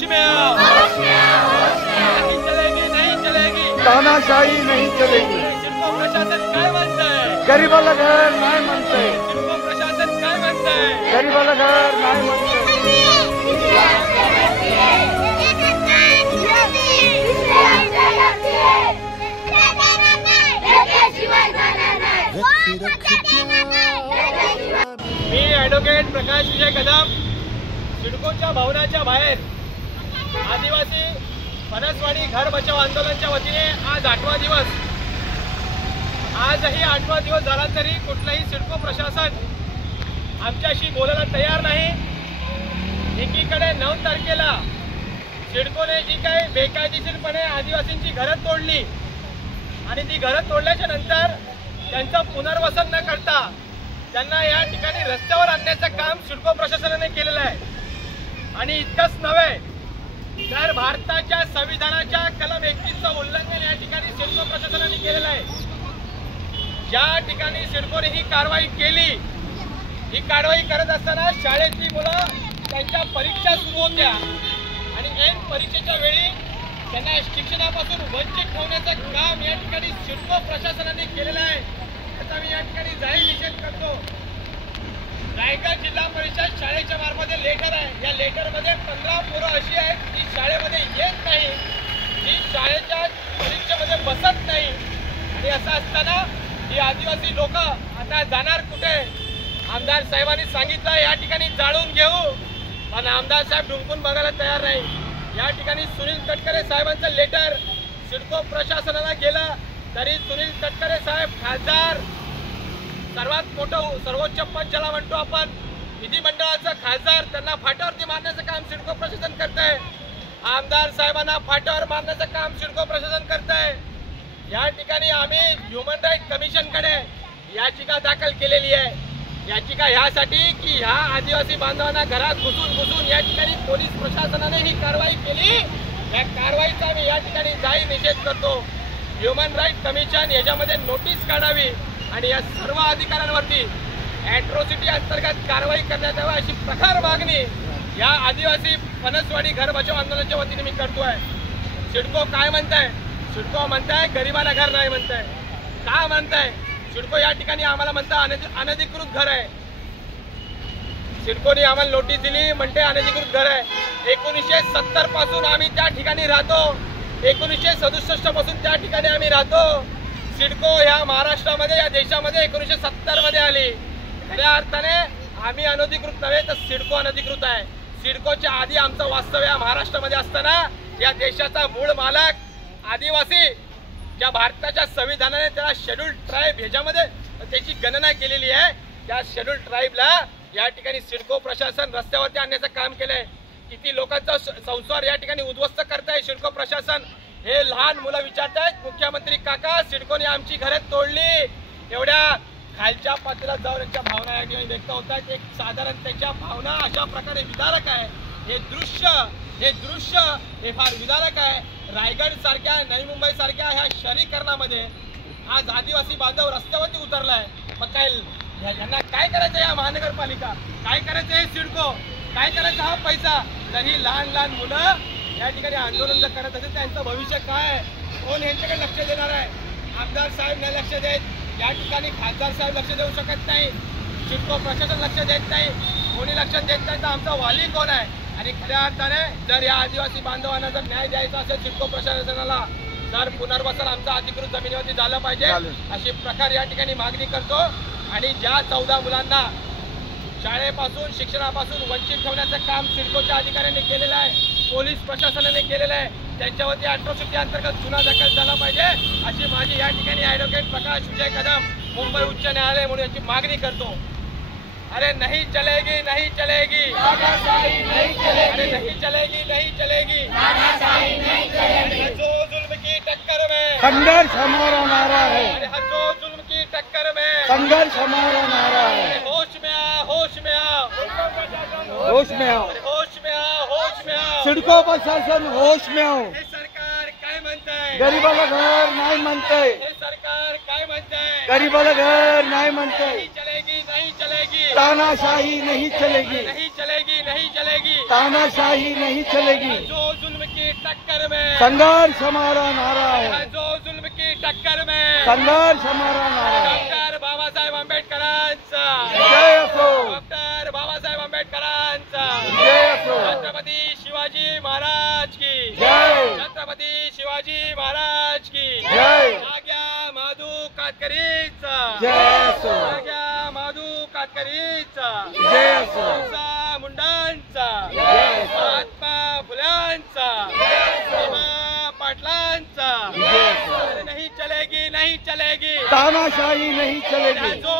होश में आओ, नहीं चलेगी नहीं चलेगी, तानाशाही नहीं चलेगी। सिडको प्रशासन काय म्हणतंय? गरीबाला घर नाही म्हणतंय, सिडको प्रशासन काय म्हणतंय? गरीबाला घर नाही म्हणतंय। मी ॲडव्होकेट प्रकाश विजय कदम, सिडकोच्या भवनाच्या बाहेर आदिवासी फणसवाडी घर बचाव आंदोलनाच्या वतीने आज 8वा दिवस, आजही 8वा दिवस झाला तरी कुठलंही सिडको प्रशासन आमच्याशी बोलायला तयार नाही। एकीकडे 9 तारखेला सिडकोने जी काही बेकायदेशीरपणे आदिवासींची घरं तोडली आणि ती घरं तोडल्याच्या नंतर त्यांचं पुनर्वसन न करता त्यांना या ठिकाणी रस्त्यावर आणण्याचं काम सिडको प्रशासनाने केलेलं आहे। आणि इतकंच नव्हे तर भारताच्या संविधानाच्या कलम 31चं उल्लंघन या ठिकाणी सिडको प्रशासनाने केलेलं आहे। ज्या ठिकाणी सिडकोने ही कारवाई केली, ही कारवाई करत असताना शाळेतली मुलं त्यांच्या परीक्षा सुरू होत्या आणि ऐन परीक्षेच्या वेळी त्यांना शिक्षणापासून वंचित ठेवण्याचं काम या ठिकाणी सिडको प्रशासनाने केलेलं आहे। त्याचा मी या ठिकाणी जाहीर निषेध करतो। रायगड जिल्हा परिषद शाळेच्या मार्फत लेटर आहे, या लेटरमध्ये 15 पोरं अशी आहेत जी शाळेमध्ये येत नाही, जी शाळेच्या परीक्षेमध्ये बसत नाही आणि असं असताना ही आदिवासी लोक आता जाणार कुठे? आमदार साहेबांनी सांगितलं या ठिकाणी जाळून घेऊ, पण आमदार साहेब ढुंकून बघायला तयार नाही। या ठिकाणी सुनील तटकरे साहेबांचं लेटर सिडको प्रशासनाला गेलं तरी सुनील तटकरे साहेब खासदार, सर्वात मोठं सर्वोच्च पद ज्याला म्हणतो आपण विधिमंडळाचा खासदार, त्यांना फाट्यावरती मारण्याचं काम सिडको प्रशासन करतंय। आमदार साहेबांना फाट्यावर मारण्याचं काम सिडको प्रशासन करतंय। या ठिकाणी आम्ही ह्युमन राईट कमिशनकडे याचिका दाखल केलेली आहे। याचिका ह्यासाठी की ह्या आदिवासी बांधवांना घरात घुसून या ठिकाणी पोलीस प्रशासनाने ही कारवाई केली, या कारवाईचा मी या ठिकाणी जाहीर निषेध करतो। ह्युमन राईट कमिशन याच्यामध्ये नोटीस काढावी आणि या सर्व अधिकाऱ्यांवरती ॲट्रॉसिटी अंतर्गत कारवाई करण्यात यावी अशी प्रखर मागणी या आदिवासी फणसवाडी घर बचाव आंदोलनाच्या वतीने मी करतोय। सिडको काय म्हणताय? सिडको म्हणताय गरीबाला घर नाही म्हणताय। का म्हणताय? सिडको या ठिकाणी आम्हाला म्हणता अनधिकृत घर आहे। सिडकोने आम्हाला नोटीस दिली, म्हणते अनधिकृत घर आहे। 1970 पासून आम्ही त्या ठिकाणी राहतो, 1967 पासून त्या ठिकाणी आम्ही राहतो। सिडको या महाराष्ट्रामध्ये या देशामध्ये 1970 मध्ये आली। खऱ्या अर्थाने आम्ही अनधिकृत नव्हे तर सिडको अनधिकृत आहे। सिडकोच्या आधी आमचं वास्तव्य या महाराष्ट्रामध्ये असताना या देशाचा मूळ मालक आदिवासी, ज्या भारताच्या संविधानाने त्याला शेड्यूल ट्राईब ह्याच्यामध्ये त्याची गणना केलेली आहे, त्या शेड्यूल ट्राईबला या ठिकाणी सिडको प्रशासन रस्त्यावरती आणण्याचं काम केलंय। किती लोकांचा संसार या ठिकाणी उद्ध्वस्त करताय सिडको प्रशासन। हे लहान मुलं विचारतायत मुख्यमंत्री काका सिडकोने आमची घरे तोडली, एवढ्या खालच्या पातळीला जाऊन यांच्या भावना या ठिकाणी व्यक्त होत आहेत। एक साधारण त्यांच्या भावना अशा प्रकारे विदारक आहे। हे दृश्य हे फार विदारक आहे। रायगड सारख्या, नवी मुंबई सारख्या ह्या शहरीकरणामध्ये आज आदिवासी बांधव रस्त्यावरती उतरलाय। मग काय यांना काय करायचं? या महानगरपालिका काय करायचं? हे सिडको काय करायचं? हा पैसा। तरी लहान मुलं या ठिकाणी आंदोलन जर करत असेल त्यांचं भविष्य काय? कोण यांच्याकडे लक्ष देणार आहे? आमदार साहेब नाही लक्ष देत, या ठिकाणी खासदार साहेब लक्ष देऊ शकत नाही, सिडको प्रशासन लक्ष देत नाही, कोणी लक्ष देत नाही, तर आमचा वाली कोण आहे? आणि खऱ्या अर्थाने जर या आदिवासी बांधवांना जर न्याय द्यायचा असेल सिडको प्रशासनाला, तर पुनर्वसन आमचं अधिकृत जमिनीवरती झालं पाहिजे अशी प्रकार या ठिकाणी मागणी करतो। आणि ज्या 14 मुलांना शाळेपासून शिक्षणापासून वंचित ठेवण्याचं काम सिडकोच्या अधिकाऱ्यांनी केलेलं आहे, पोलीस प्रशासनाने केलेलं आहे, त्यांच्यावरती ॲट्रॉसिटी अंतर्गत गुन्हा दाखल झाला पाहिजे अशी माझी या ठिकाणी ॲडव्होकेट प्रकाश विजय कदम मुंबई उच्च न्यायालय म्हणून याची मागणी करतो। अरे नहीं चलेगी नहीं चलेगी, अरे नहीं चलेगी नहीं चलेगी, जो जुल्म की टक्कर में संघर्ष हमारा नारा है, अरे जो जुल्म की टक्कर में संघर्ष हमारा नारा है। होश में आ, होश में आ, होश में आओ, होश में आ, होश में आ। सिडको प्रशासन होश में आओ। हे सरकार काय म्हणतंय? गरीबाला घर नाही म्हणतंय, हे सरकार काय म्हणतंय? गरीबाला घर नाही म्हणतंय, नहीं चलेगी नहीं चलेगी, तानाशाही नहीं चलेगी, नहीं चलेगी नहीं चलेगी। तानाशाही नहीं चलेगी। जो जुल्म की टक्कर में, संघर्ष हमारा नारा है। जो जुल्म की टक्कर में, संघर्ष हमारा नारा है। डॉक्टर बाबासाहेब आंबेडकरांचा, जय असो, डॉक्टर बाबासाहेब आंबेडकरांचा, जय असो, छत्रपती शिवाजी महाराज की जय, छत्रपती शिवाजी महाराज की जय, आग्या माधू कातकरीचा, जय असो, आग्या माधू कातकरीचा, जय असो, बिरसा मुंडांचा, जय असो, महात्मा फुल्यांचा, भीमा पाटलांचा, जय असो। नहीं चलेगी, नहीं चलेगी, तानाशाही नहीं चलेगी। जो